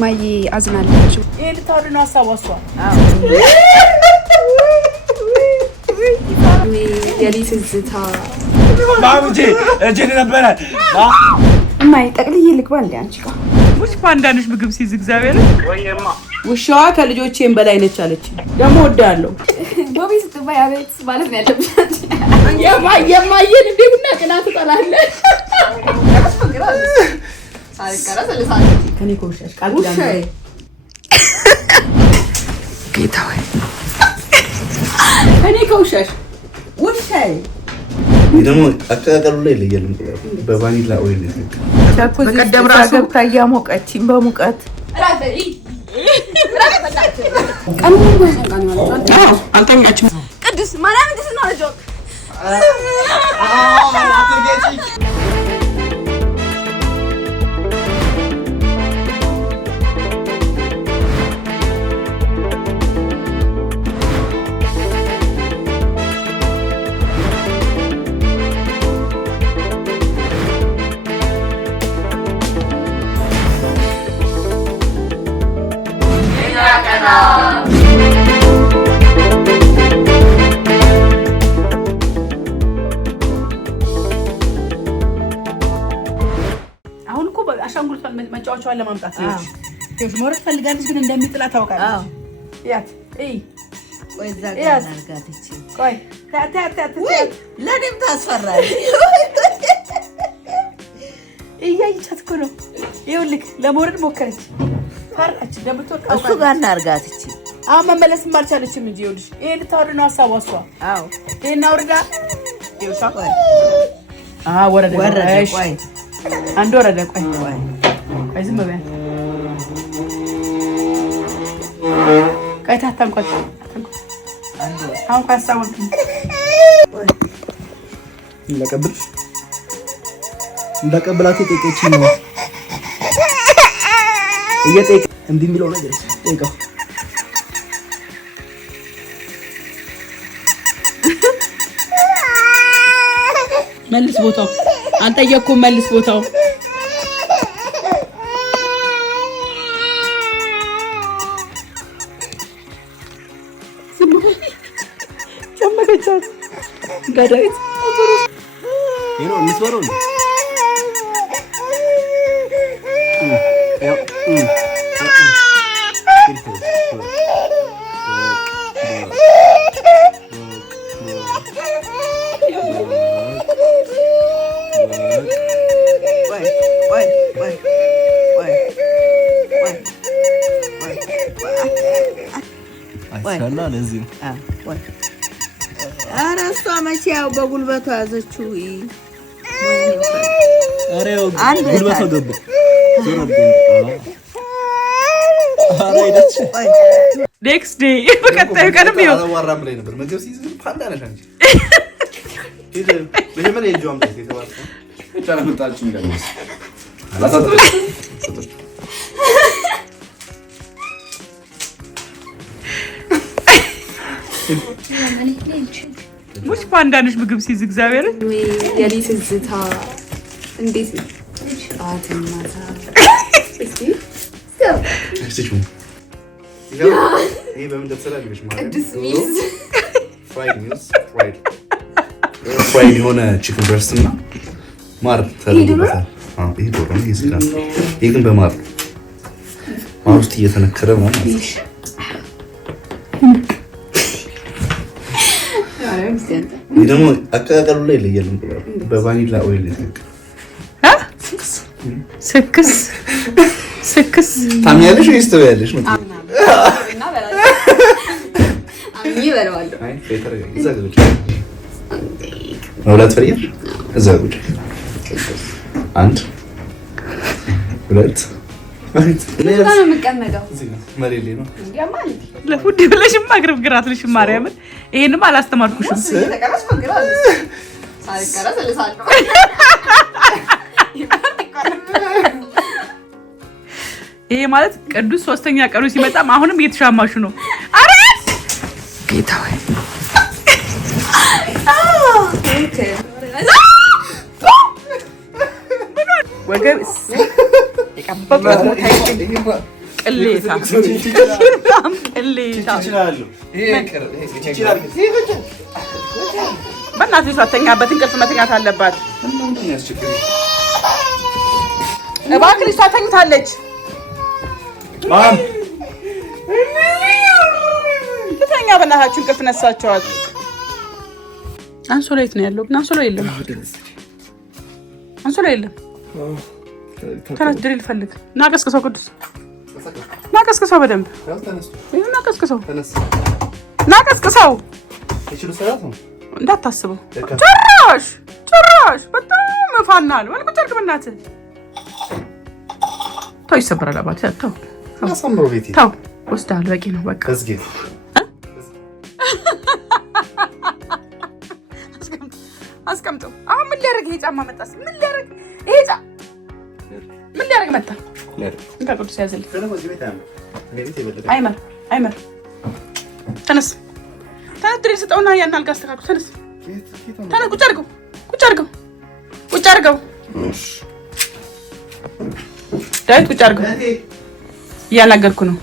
ማይ አዝናለች ይሄን ታውሪና አሳዋሷ የሊስዝታ ማሙጂ እጄን ነበር ማይ ጠቅልዬ ልግባ እንዴ አንቺ ጋር ውሽ ፓንዳንሽ ምግብ ሲዝ እግዚአብሔር ወይማ ውሻዋ ከልጆቼም በላይ ነች አለች ደሞ ወዳለው ቦቢ ስትባይ አቤት ማለት ነው ያለብሽ የማየን እንደምና ቅናት ተጣላለ ሳይቀራ ሰለሳት ከኔ ኮርሻሽ ቃል ዳምሬ ጌታዬ ከኔ ኮርሻሽ ውሻዬ ደግሞ አቀቃቀሉ ላይ ለየለም በቫኒላ ኦይል ነው በቀደም ራሱ ታያሞቀችኝ በሙቀት ራፈሪ ቀኑን ወሰንቃን ማለት ነው አንተኛች ቅዱስ ማርያም እንዴት ነው አጆክ አሁን እኮ አሻንጉሊቷን መጫወቻዋን ለማምጣት ነው እሺ ሞረት ፈልጋለች ግን እንደሚጥላ ታውቃለች ያት ወይ ዛጋና አርጋትቺ ቆይ ታታታታ ለኔም ታስፈራለች እያይቻት እኮ ነው ይኸውልህ ለሞረድ ሞከረች ፈራች ደምትወጣ እሱ ጋር እናርጋትቺ መመለስ ማልቻለችም እንጂ ይኸውልሽ ይሄን ታውሪና አሳዋሷ አዎ ይሄን አውርዳ ይውሻ ቆይ ወረደ ቆይ አንድ ወረደ ቆይ ዝም በል ቆይ ታታንኳት አሁን ካሳወቅ ለቀብልሽ እንደቀበላት የጠየቀች ነው እየጠየቀ እንዲህ የሚለው ነገር ጠይቀው መልስ ቦታው አንጠየቅኩም መልስ ቦታው ጨመቀቻት ገዳይት ይሄ ነው ምስወረው ነው አይሰላ ለዚህ አራስቷ መቼ ያው በጉልበቷ ያዘችው አሬው ጉልበቷ ገባ ኔክስት ዴይ በቀጣዩ ቀንም ይኸው አላዋራም ላይ ነበር ምግብ ሲይዝ ፓንዳ ነሽ አንቺ ይሄ ለምን የጆም ላይ ተባለ እቻለ መጣችሁ እንደምስ ሙሽ ፓንዳንሽ ምግብ ሲዝ እግዚአብሔር የሊስዝታ እንዴት ነው አትና እሺ ይሄ በምን ተሰራልሽ ማለት ቅዱስ ሚዝ ፍራይድ የሆነ ቺክን ብረስት እና ማር ተደርጎበታል ይሄ ዶሮ ነው ይስራ ይሄ ግን በማር ውስጥ እየተነከረ ነው ማለት ነው ይሄ ደግሞ አቀቃቀሉ ላይ ለየለም በቫኒላ ኦይል ነው ስክስ ታሚያለሽ ወይስ ትበያለሽ ነው እና በላል አምኝ በለዋለሁ አይ ፌተር ይዘጋጅ ሁለት ፍሬር እዛጉድ አንድ ሁለት ለዛ ነው የምቀመጠው መሬሌ ነው ያማል ለፉድ ብለሽም ማግረግራት ልሽ ማርያምን ይሄንም አላስተማርኩሽም ተቀራስ ፈግራል ሳይቀራ ሰለሳት ይሄ ማለት ቅዱስ ሶስተኛ ቀኑ ሲመጣም አሁንም እየተሻማሹ ነው አረስ ጌታዬ ወገብ የቀበቀ ቅሌታ በእናትህ ሳተኛበት እንቅልፍ መተኛት አለባት። እባክህ ልጅቷ ተኝታለች። ትተኛ በእናታችሁ እንቅልፍ ነሳቸዋል። አንሶላ የት ነው ያለው? ግን አንሶላ የለም። አንሶላ የለም። ተነስ ድሪል ፈልግ። ና ቀስቅሰው ቅዱስ ና ቀስቅሰው በደንብ ና ቀስቅሰው ና ቀስቅሰው እንዳታስበው ጭራሽ በጣም መፋናል ወልቁ ጨርቅ በእናትህ ተው ይሰበራል አባት ተው ተው ወስዳል በቂ ነው በቃ አስቀምጠው አሁን ምን ሊያደርግ ይሄ ጫማ መጣስ ምን ሊያደርግ ይሄ ጫማ ምን ሊያደርግ መጣ እንካ ቅዱስ ያዝልኝ አይመር ተነስ ድሪል ስጠውና ያን አልጋ አስተካክሉ ተነስ ቁጭ አድርገው ዳዊት ቁጭ አድርገው እያናገርኩ ነው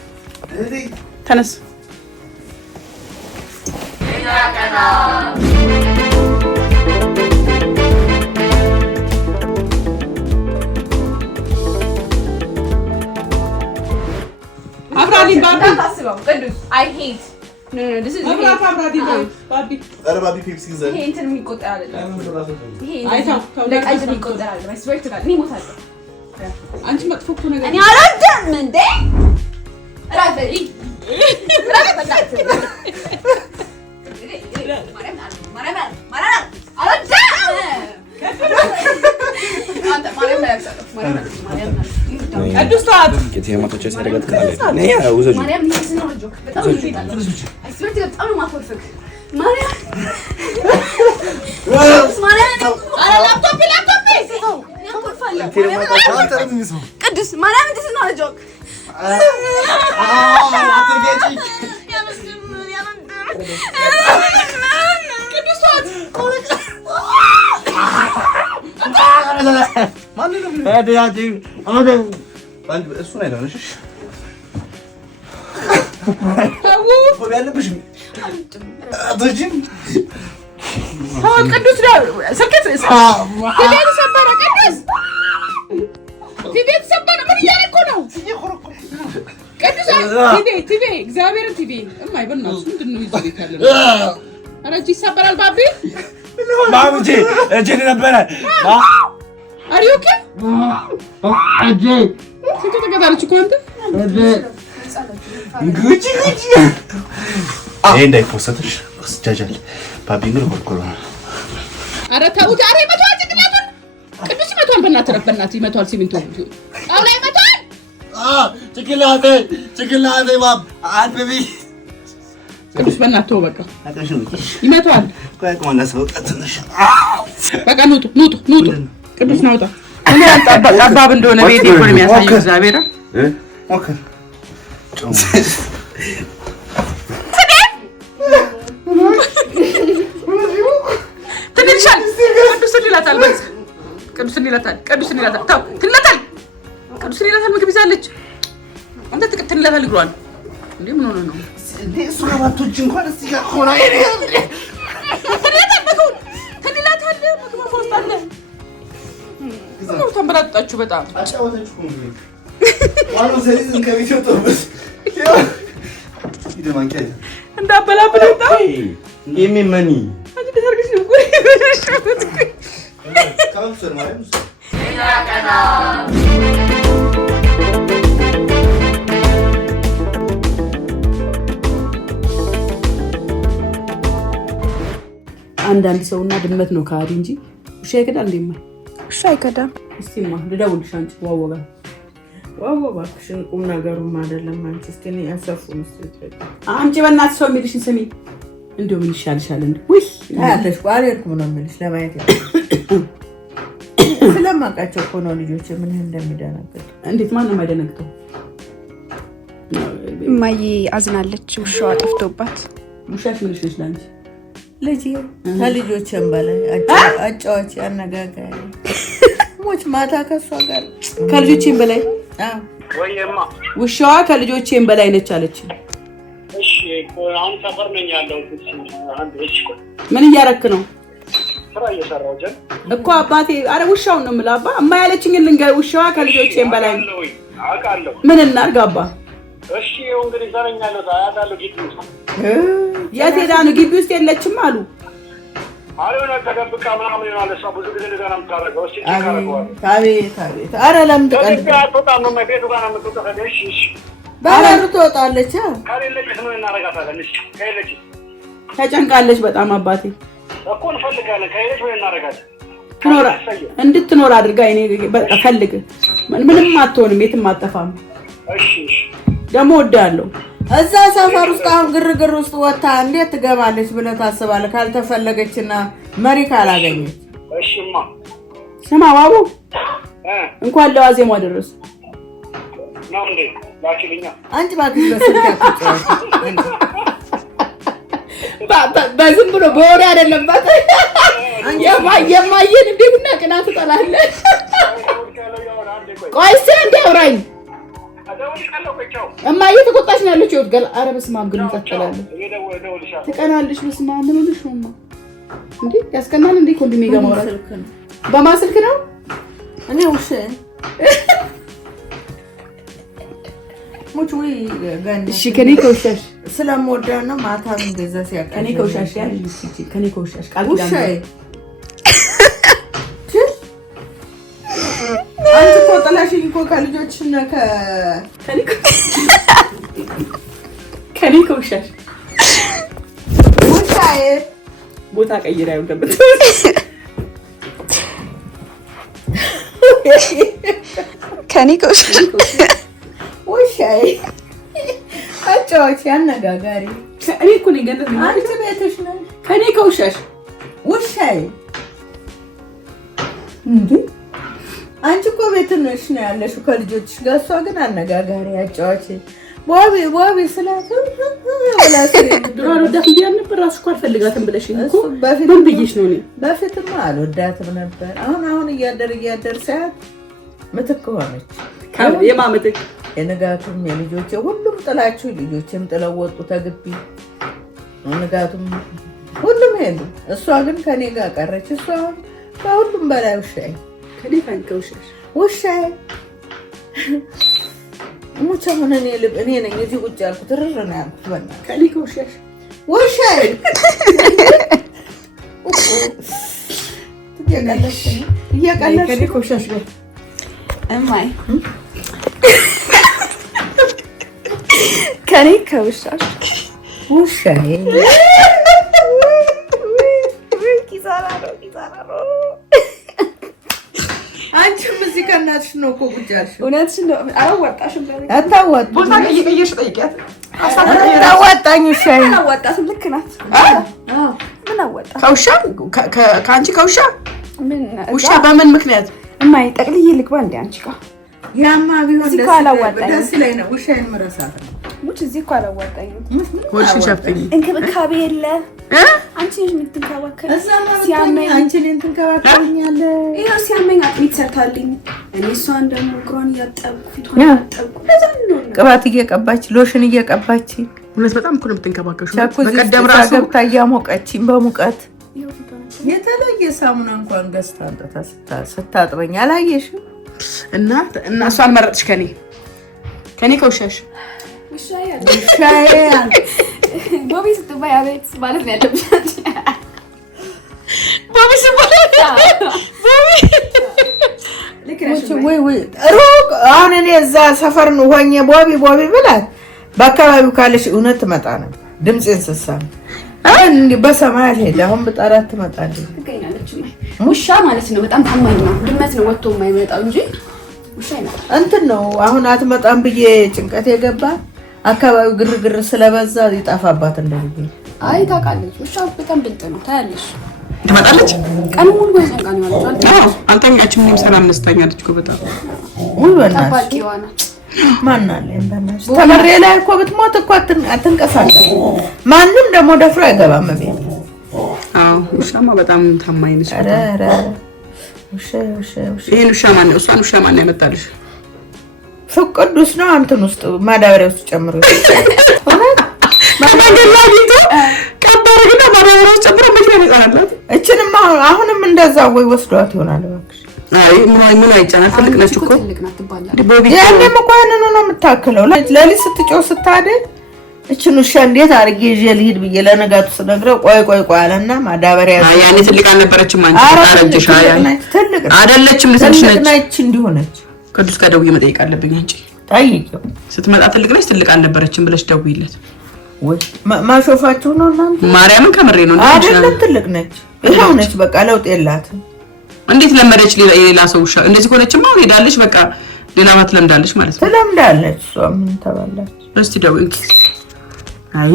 ተነስ አብራሊን ባቢ ታስበው ቅዱስ I hate no this is ባቢ ባቢ ፔፕሲ ይዘህ ይሄ እንትን የሚቆጠር አይደለም ይሄ አይታው ለቀልድ የሚቆጠር አይደለም I swear to God እኔ እሞታለሁ አንቺ መጥፎ እኮ ነገር እኔ አላደም እንዴ ራፈይ ቅዱስ ሰዓት የማቶቻ ሲያደርጋት ካለ ነይ አውዘጁ ማርያም ንስና ልጆክ በጣም አይስወርት በጣም ማፈርፈክ ማርያም ቅዱስ ማርያም ንስና ልጆክ ቅዱስ ሰዓት እሱን አይደለሽ ቅዱስ ስልኬት ቲቪ ሰበረ ቅዱስ ቲቪ ሰበረ ምን እያደረኩ ነው ቅዱስ ቲቪ እግዚአብሔርን ቲቪ እማይ በእናትሽ ምንድን ነው ይዘው ቤት ያለ ኧረ እጅ ይሰበራል ባቢ ማሙጂ እጄን ነበረ አሪዮኬ አጄ ስንት ተቀዳለች እኮ አንተ ጉቺ እንዳይፖስትሽ ወስጃጃል ባቢ ግን ኮልኮሎ ኧረ ተውት ኧረ ይመቷል ጭቅላቱን ቅዱስ ይመቷል በእናትህ ይመቷል ሲሚንቶ አው ላይ ይመቷል ጭቅላቴ ባብ አትቢ ቅዱስ በእናትህ ተው በቃ ይመቷል ቆይቆና ሰው ተነሽ በቃ ኑጡ ቅዱስ ናውጣ እኔ ጠባብ እንደሆነ ቤት ይቆል የሚያሳየው እግዚአብሔር ኦኬ ትንሽል ቅዱስ ይላታል ምግብ ይዛለች አንተ ትንላታል ይግሯል እንዴ ምን ሆነ ነው እንዴ እሱ አባቶች እንኳን እዚህ ጋር ሆና ትንላታል ምግብ ወስጣለ ተንበራጣችሁ በጣም አጫወተች ዋናው ሰሪዝን ከቤት ወጣበት ይደማንከ እንዳበላብለ በጣም የሚመኒ አንተ ተሰርግሽ ነው ካውንሰር ማለት ነው ያቀና አንዳንድ ሰውና ድመት ነው ካዲ እንጂ ውሻ ይከዳል እንደማ ውሻ አይከዳም እስቲማ ልደውልሽ አንቺ ዋወጋ እባክሽን ቁም ነገሩም አይደለም አንቺ እስቲ እኔ ያሰፉን አንቺ በእናትሽ ሰው የሚልሽን ስሚ እንደው ምን ይሻልሻል እንዴ ውይ አያተሽ ቋሪርኩም ነው የምልሽ ለማየት ያለው ስለማውቃቸው እኮ ነው ልጆች ምን እንደሚደነግጡ እንዴት ማን ነው የማይደነግጠው እማዬ አዝናለች ውሻዋ ጠፍቶባት ውሻሽ ምንሽ ነሽ ላንቺ ልጅ ከልጆችም በላይ አጫዋች አነጋጋሪ ሞች ማታ ከሷ ጋር ከልጆችም በላይ ወይማ ውሻዋ ከልጆቼም በላይ ነች አለች። እሺ አሁን ሰፈር ነኝ ያለው ምን እያረክ ነው? ስራ እየሰራሁ ጀን እኮ አባቴ። አረ ውሻውን ነው የምልህ አባ። እማ ያለችኝን ልንገር። ውሻዋ ከልጆቼም በላይ ነው። አውቃለሁ። ምን እናድርግ አባ? እሺ እንግዲህ ዘረኛለሁ ታያታለሁ። ግቢ ውስጥ የት ሄዳ ነው? ግቢ ውስጥ የለችም አሉ። አሬና ተደብቃ ምናምን ይሆናል። እሷ ብዙ ጊዜ እንደዛ ነው የምታደርገው። እስኪ አቤት አረ ለምን በጣም ነው ቤቱ ጋር ነው የምትወጣው። እሺ ባላሩ ትወጣለች። ከሌለች ምን እናደርጋታለን? እሺ ከሌለች ተጨንቃለች በጣም አባቴ እኮ እንፈልጋለን። ከሌለች ምን እናደርጋለን? እንድትኖር አድርጋ እኔ በቃ ፈልግ። ምንም አትሆንም፣ የትም አጠፋም። እሺ ደግሞ ወዳለሁ። እዛ ሰፈር ውስጥ አሁን ግርግር ውስጥ ወጣ እንዴት ትገባለች ብለህ ታስባለህ? ካልተፈለገችና መሪ ካላገኘች። እሺማ ስማ ባቡ እንኳን ለዋዜማ ደረሰ ነው እንዴ? ላኪልኛ አንቺ እባክሽ በስልክ አትጫወቺ። በዝም ብሎ በወሬ አይደለም። የማየን እንደ ቡና ቅናት ትጠላለህ። ቆይ እስኪ አንዴ አውራኝ። እማዬ ተቆጣች ነው ያለችው። ገል ኧረ በስመ አብ ግን እንቀጥላለን። ትቀናለሽ። በስመ አብ ምን ሆነሽ ነው እንዴ? ያስቀናል እንዴ? ኮንዶሜ ጋር ማውራት በማን ስልክ ነው? እኔ ውሽ ሙቹ ወይ ጋንዲ እሺ ከኔ ከውሻሽ ስለምወዳና ማታም እንደዛ ሲያቀኝ ከኔ ከውሻሽ ያለ ከኔ ከውሻሽ ቃል ውሻዬ አንቺ እኮ ጥላሽኝ እኮ ከልጆችና ከኔ ከውሻሽ ውሻዬ ቦታ ቀይራ ይወደበት ከኔ ከውሻሽ ውሻዬ አጫዋች አነጋጋሪ። እኔ እኮ ነኝ ገነት ነው። አንቺ ቤትሽ ነው። ከኔ ከውሻሽ ውሻዬ እንዴ አንቺ እኮ ቤት ነሽ ነው ያለሽው ከልጆችሽ ጋር። እሷ ግን አነጋጋሪ አጫዋች ቦቢ ስላት ድሮ አልወዳትም ብያለሁ ነበር። እራስሽ እኮ አልፈልጋትም ብለሽኝ እኮ ምን ብዬሽ ነው? እኔ በፊትማ አልወዳትም ነበር። አሁን እያደር ሳያት ምትክ ሆነች። የማምትክ የንጋቱም የልጆቼ ሁሉም ጥላችሁ ልጆቼም ጥለው ወጡ ተግቢ። ንጋቱም ሁሉም ሄዱ። እሷ ግን ከኔ ጋር ቀረች። እሷ ከሁሉም በላይ ውሻዬ ከኔ ከውሻሽ ውሻዬ ሙቻ ምን እኔ ነኝ እዚህ ቁጭ ያልኩት ትርር ነው ያልኩት። በእናትህ ከኔ ከውሻሽ ውሻዬ እየቀለድሽ ከኔ ከውሻሽ ጋር እማይ ከኔ ከውሻሽ ውሻዬ ኪሳራ ነው። አንቺም እዚህ ከእናትሽ ነው እኮ ቁጭ ያልሽው። እውነትሽን ነው። አላዋጣሽም። አታዋጣም። ቦታ ቀይቀየሽ ጠይቂያት። አታዋጣኝ ውሻዬ። አላዋጣትም። ልክ ናት። ምን አዋጣ? ከውሻ ከአንቺ ከውሻ ምን ውሻ በምን ምክንያት? እማይ ጠቅልዬ ልግባ እንደ አንቺ ጋር ያማ ቢሆን እዚህ እኮ አላዋጣኝም። ደስ ላይ ነው ውሻዬን መረሳት ነው። ሙች እዚህ እኮ አላዋጣኝም። ወልሽ ሸፍኝ እንክብካቤ የለ አንቺ ነሽ የምትንከባከቢ። ሲያመኝ አንቺ እኔን ትንከባከቢኛለሽ። ይኸው ሲያመኝ አጥሚት ሰርታልኝ እኔ እሷን ደግሞ እግሯን እያጠብኩ ፊቷን እያጠብኩ ቅባት እየቀባች ሎሽን እየቀባች እውነት በጣም እኮ ነው የምትንከባከብሽ። በቀደም ራሱ ገብታ እያሞቀችኝ በሙቀት የተለየ ሳሙና እንኳን ገዝታ አንጥታ ስታጥበኝ አላየሽም? እና እሷን መረጥሽ ከኔ ከውሻሽ ውሻዬ ውሻዬ ቦቢ ስትባይ አቤት ማለት ነው ያለብሽ። ቦቢ ስትባይ ወይ ሩቅ አሁን እኔ እዛ ሰፈር ነው ሆኜ ቦቢ ብላት በአካባቢው ካለሽ እውነት ትመጣ ነው። ድምጼን ስሰማ በሰማይ አልሄድ አሁን በጣራት ትመጣለች። ውሻ ማለት ነው በጣም ታማኝ ነው። ድመት ነው ወጥቶ የማይመጣው እንጂ ውሻ ይመጣል። እንትን ነው አሁን አትመጣም ብዬ ጭንቀት የገባ አካባቢው ግርግር ስለበዛ ይጣፋባት እንደዚህ። አይ ታውቃለች። ውሻ በጣም ብልጥ ነው። ታያለሽ። ትመጣለች። ቀን ሙሉ ወይዘን ነው ያለችው። አልተኛችም። ምንም ሰላም ነስተኛለች እኮ በጣም ወይ በእናትሽ ጠባቂዋ ናት። ማን አለ በእናትሽ ተመሬ ላይ እኮ ብትሞት እኮ አትንቀሳቀስ። ማንም ደግሞ ደፍሮ አይገባም ቤት። አዎ ውሻማ በጣም ታማኝ ነች። ኧረ ውሻ ይሄን ውሻ ማን ነው? እሷን ውሻ ማን ያመጣልሽ? ሱቅ ቅዱስ ነው አንተን ውስጥ ማዳበሪያ ውስጥ ጨምሮ ማዳበሪያ ቀበረግና ማዳበሪያ ውስጥ ጨምሮ መኪና ይጫናላት እችንም አሁንም እንደዛ ወይ ወስዷት ይሆናል እባክሽ አይ ምን አይጫናት ትልቅ ነች እኮ ያኔም እኮ ያንን ነው የምታክለው ለሊት ስትጮህ ስታደግ እችን ውሻ እንዴት አድርጌ ይዤ ልሂድ ብዬ ለነጋቱ ስነግረው ቆይ አለና ማዳበሪያ ያኔ ትልቅ አልነበረችም አንቺ ታረጅሽ አይደለችም ልትልሽ ነች እንዲሆነች ቅዱስ ጋር ደውዬ መጠየቅ አለብኝ አንቺ ጠይቂው ስትመጣ ትልቅ ነች ትልቅ አልነበረችም ብለሽ ደውይለት ወይ ማሾፋችሁ ነው እናንተ ማርያምን ከምሬ ነው አይደለም ትልቅ ነች ይሄው ነች በቃ ለውጥ የላትም እንዴት ለመደች ሌላ ሰው ውሻ እንደዚህ ሆነችማ ሄዳለች በቃ ሌላ ማት ለምዳለች ማለት ነው ትለምዳለች እሷ ምን ተባላች እስቲ ደውይ አይ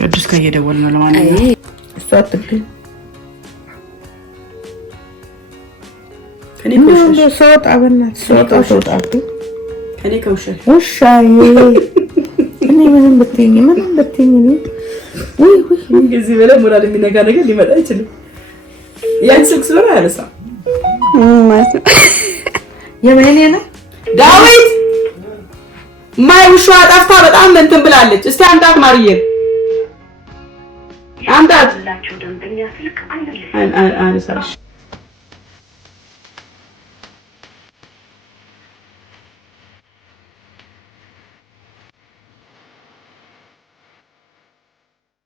ቅዱስ ጋር እየደወልን ነው ለማንኛውም እሷ ትግል ከኔ ኮሽ ሶጣ በእናት ሶጣ ከኔ ኮሽ ውሻዬ እኔ ምንም ብትይኝ ወይ እንግዲህ በለ ሞራል የሚነጋ ነገር ሊመጣ ይችላል ያን ስክስ ነው ያለሳ ማለት ነው የማይኔ ነው ዳዊት ማይውሻ አጣፍታ በጣም እንትን ብላለች እስቲ አንታት ማርዬ አንታት ላችሁ ደንበኛ ስልክ አንሳሽ